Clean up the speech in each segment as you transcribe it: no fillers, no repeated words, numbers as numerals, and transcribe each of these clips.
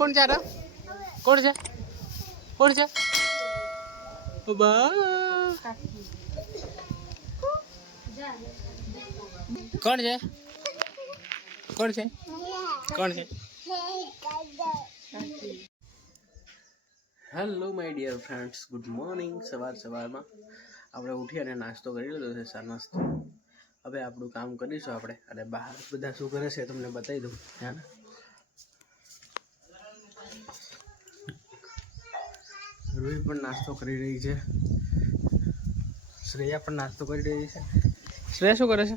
કોણ છે કોણ છે કોણ છે કોણ છે કોણ છે કોણ છે hello my dear friends, good morning. સવારમાં આપણે ઉઠી અને નાસ્તો કરી લીધો છે, સા નાસ્તો। હવે આપણું કામ કરીશું આપણે, અને બહાર બધા શું કરે છે તમને બતાવી દઉં। હા, રૂહી પણ નાસ્તો કરી રહી છે, શ્રેયા પણ નાસ્તો કરી રહી છે। શ્રેયા શું કરે છે?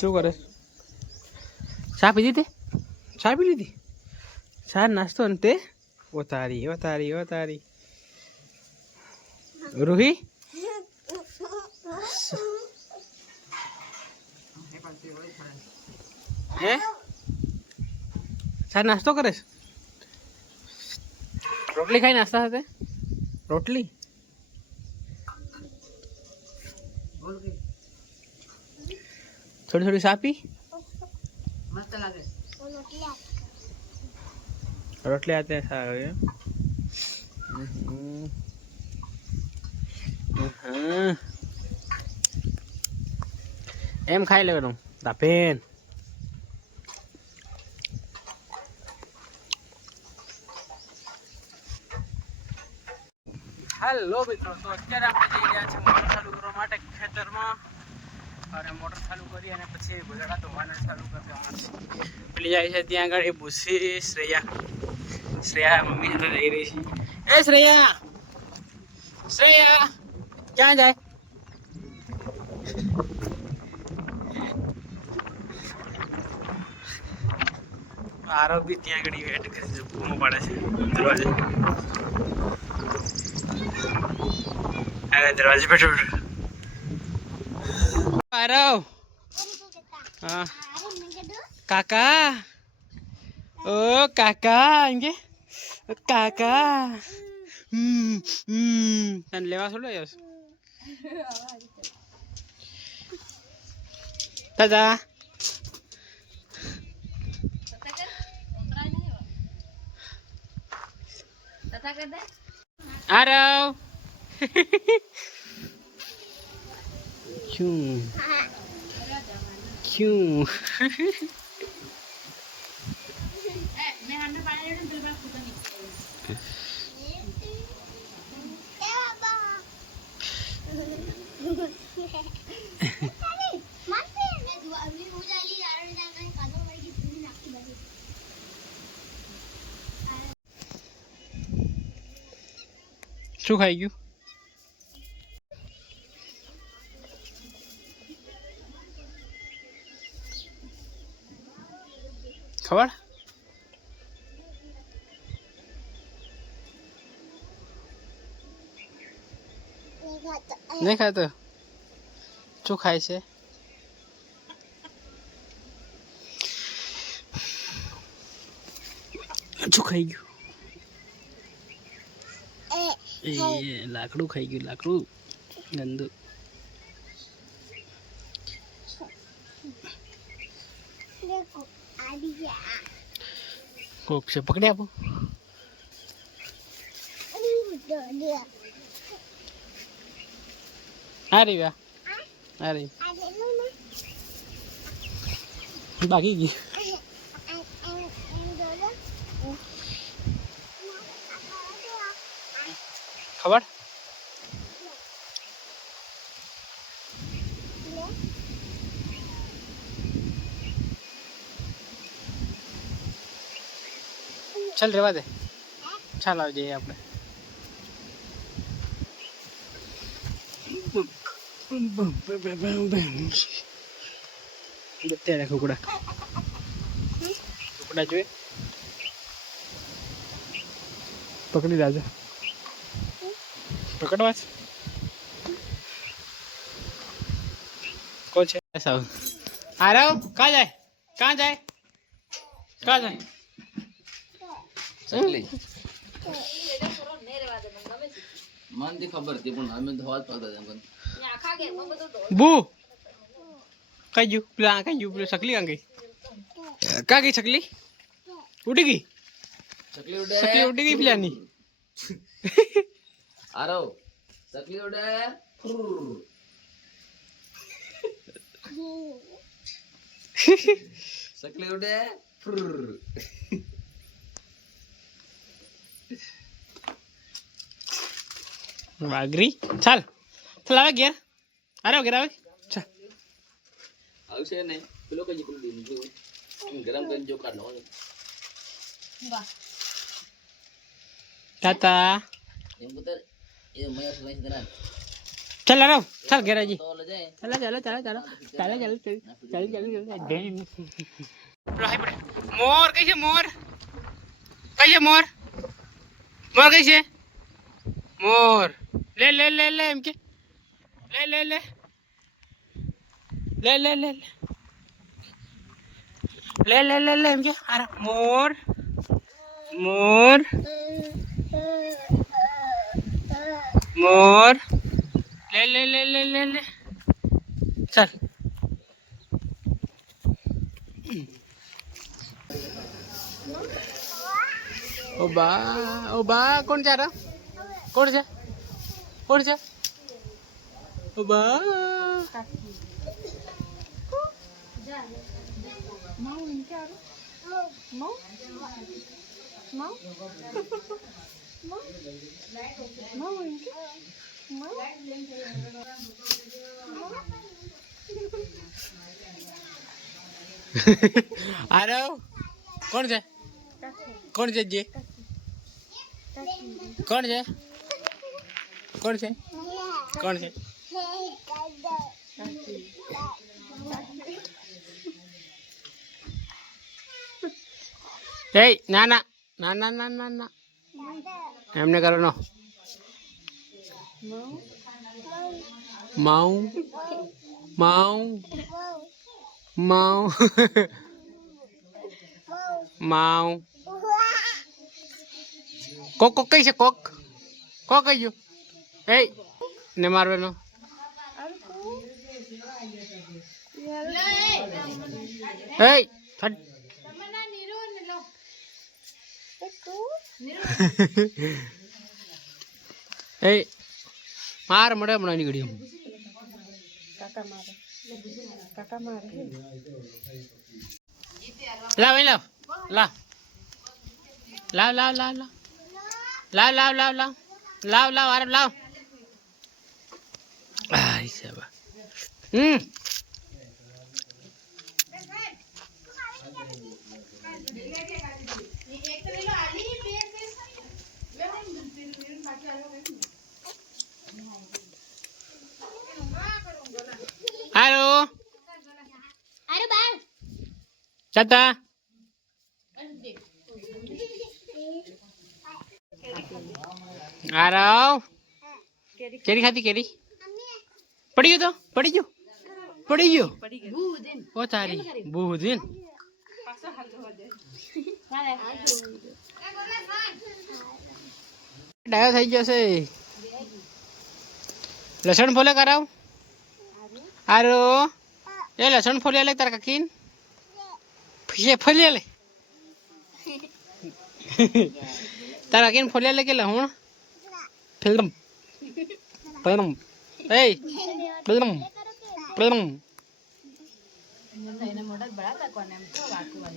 શું કરે છે? ચા પીધી તે? ચા પી લીધી? ચા નાસ્તો ને તે ઓતારી રૂહી હે ચા નાસ્તો કરે છે? રોટલી ખાઈ નાસ્તા સાથે રોટલી થોડી ચા પી મસ્ત લાગે રોટલી આતે સારું એમ ખાઈ લેવાનું તાપેન। હેલો મિત્રો, તો અત્યારે આપણે જઈ રહ્યા છીએ મોટર ચાલુ કરવા માટે ખેતરમાં, અને મોટર ચાલુ કરી અને પછી ભૂલડા ધોવાના ચાલુ કરી દેવાના છે। પેલી જાય છે ત્યાં આગળ એ ભૂસી શ્રેયા મમ્મી સાથે જઈ રહી છે। એ શ્રેયા ક્યાં જાય? આરોપી ત્યાં આગળ વેટ કરે છે, બૂમો પાડે છે દરવાજે। અરે દરવાજે બેઠો આરવ। હા કાકા, ઓ કાકા એંગે કાકા તને લેવા છોડો યાર દાદા। આરવ ક્યું શું ખાઈ ગયું? ખબર નહીં ખાતો? શું ખાય છે? શું ખાઈ ગયું? લાકડું ખાઈ ગયું, લાકડું ગંદુ। કોક છે પકડી આપો। અરે બાકી ગઈ ખબર? ચાલ રેવા દે, ચાલ આવી જઈએ આપણે। અત્યારે કુકડા જોઈએ, પકડી રાજા પકડવા છે। કોણ છે? આરવ ક્યાં જાય? મને ખબર હતી પણ અમે તો વાત કરતા હતા બુ કઈ ગયું? પેલા કઈ ગયું? પેલું ચકલી કાં ગઈ? ચકલી ઉડી ગઈ? चकली उड़े सकली उड़ी गई पिलानी आरो चकली उड़े फुर्र। चकली उड़े फुर्र। वागरी चल चल आवे घेर अरे घेर आवे चल આવશે નહીં પેલો કઈ પેલું દીધું ગરમ કરીને જો કાઢ લો टाटा એમ પુત્ર એ મયા સલાઈ દેના चल अरे चल घेर जी તો લે જાય चलो चलो चलो चलो चलो चलो चलो चलो चलो मोर कैसे मोर मोर मोर कैसे मोर ले ले ले ले इनके ले ले ले ले ले ले ले ले ले ले इनके अरे मोर मोर मोर ले ले ले ले ले ले चल ओ बा कौन जा रहा कौन जा ओ बा अरे कौन से जी कौन से ए ना ना ना ना ना ना ना एमने करो नो माऊ माऊ माऊ माऊ कोक कैसे कोक कहियो ए ने मारबे नो ए छट ए मार मड़े बनानी घड़ी काका मारे ला भाई ला ला लाओ लाओ लाओ लाओ लाओ लाओ लाओ लाओ लाओ लाओ अरे लाओ ऐसे बा हेलो अरे बाल चाचा आ रहा हूँ केरी खाती केरी पड़ी हो तो पड़ी हो ओ तारी बूदिन डायो થઈ જશે લસણ ફોલે કરાવ આરો એ લસણ ફોલે લે તાર કાકીન ફીએ ફોલે લે તાર કાકીન ફોલે લે કે લહણ ફિલ્મ ફિલ્મ એ ફિલ્મ ફિલ્મ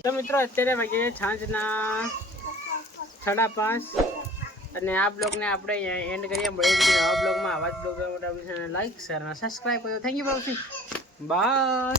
તો મિત્રો અત્યારે વાગે સાંજના 5:30 અને આ બ્લોગને આપણે અહીંયા એન્ડ કરીએ મળીએ નવા બ્લોગમાં આવા જ બ્લોગ માટે લાઈક શેર અને સબસ્ક્રાઈબ કરો થેન્ક યુ બાય